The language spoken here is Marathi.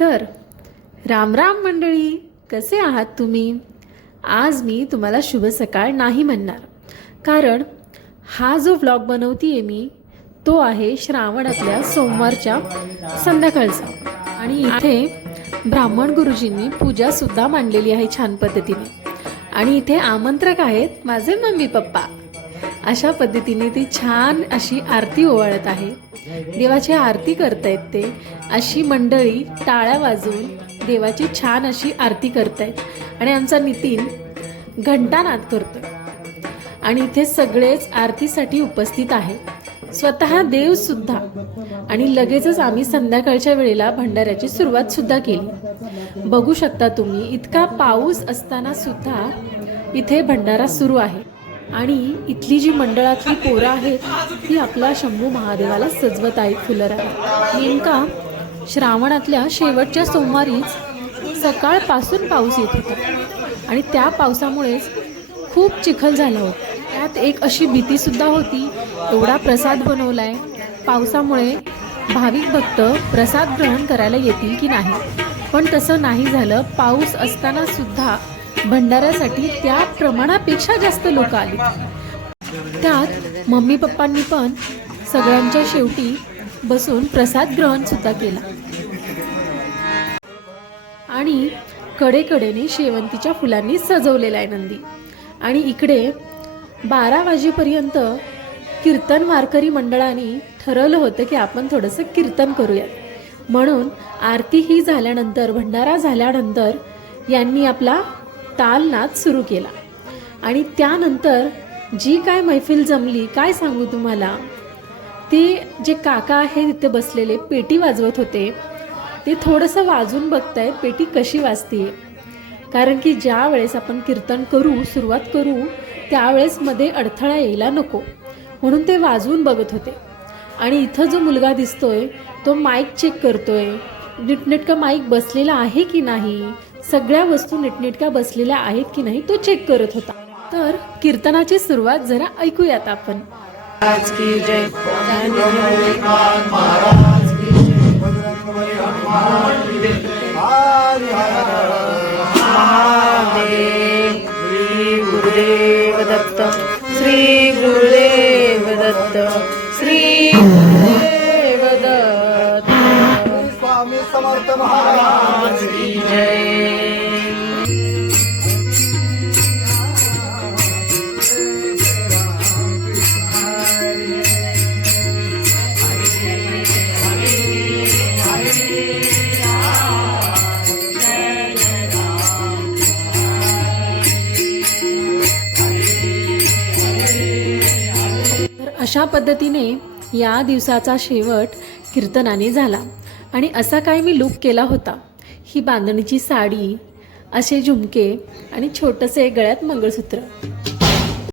तर राम राम मंडळी कसे आहात तुम्ही? आज मी तुम्हाला शुभ सकाळ नाही म्हणणार. कारण हा जो व्लॉग आहे मी तो आहे श्रावणातल्या सोमवारच्या संध्याकाळचा. आणि इथे ब्राह्मण गुरुजींनी पूजासुद्धा मांडलेली आहे छान पद्धतीने. आणि इथे आमंत्रक आहेत माझे मम्मी पप्पा. अशा पद्धतीने ती छान अशी आरती ओवाळत आहे. देवाची आरती करतायत ते. अशी मंडळी टाळ्या वाजवून देवाची छान अशी आरती करतायत. आणि आमचा नितीन घंटानाद करतो आणि इथे सगळेच आरतीसाठी उपस्थित आहेत स्वतः देव सुद्धा. आणि लगेचच आम्ही संध्याकाळच्या वेळेला भंडाऱ्याची सुरुवात सुद्धा केली. बघू शकता तुम्ही इतका पाऊस असताना सुद्धा इथे भंडारा सुरू आहे. आणि इथली जी मंडळातली पोरं आहेत ती आपला शंभू महादेवाला सजवत आहेत फुलराने नेमका श्रावणातल्या शेवटच्या सोमवारीच सकाळपासून पाऊस येत होता. आणि त्या पावसामुळेच खूप चिखल झाला होता. त्यात एक अशी भीतीसुद्धा होती एवढा प्रसाद बनवला आहे पावसामुळे भाविक भक्त प्रसाद ग्रहण करायला येतील की नाही? पण तसं नाही झालं. पाऊस असतानासुद्धा भंडाऱ्यासाठी त्या प्रमाणापेक्षा जास्त लोक आली. त्यात मम्मी पप्पांनी पण सगळ्यांच्या शेवटी बसून प्रसाद ग्रहण सुद्धा केला. आणि कडेकडेने शेवंतीच्या फुलांनी सजवलेला आहे नंदी. आणि इकडे बारा वाजेपर्यंत कीर्तन वारकरी मंडळाने ठरवलं होतं की आपण थोडंसं कीर्तन करूयात. म्हणून आरती ही झाल्यानंतर भंडारा झाल्यानंतर यांनी आपला तालनाद सुरू केला. आणि त्यानंतर जी काय मैफिल जमली काय सांगू तुम्हाला? ते जे काका आहे तिथे बसलेले पेटी वाजवत होते. ते थोडंसं वाजून बघताय पेटी कशी वाजते. कारण की ज्या वेळेस आपण कीर्तन करू सुरुवात करू त्यावेळेस मध्ये अडथळा यायला नको. म्हणून ते वाजवून बघत होते. आणि इथं जो मुलगा दिसतोय तो माईक चेक करतोय. नीटनेटकं माईक बसलेला आहे की नाही? सगळ्या वस्तू नीटनेटक्या बसलेल्या आहेत की नाही तो चेक करत होता. तर कीर्तनाची सुरुवात जरा ऐकूयात आपण. आज की जय. महादेव श्री गुरुदेव दत्त श्री गुरुदेव दत्त. समर्थ महाराज अशा पद्धतीने या दिवसाचा शेवट कीर्तनाने झाला. आणि असा काय मी लुक केला होता? ही बांधणीची साडी असे झुमके आणि छोटंसे गळ्यात मंगळसूत्र.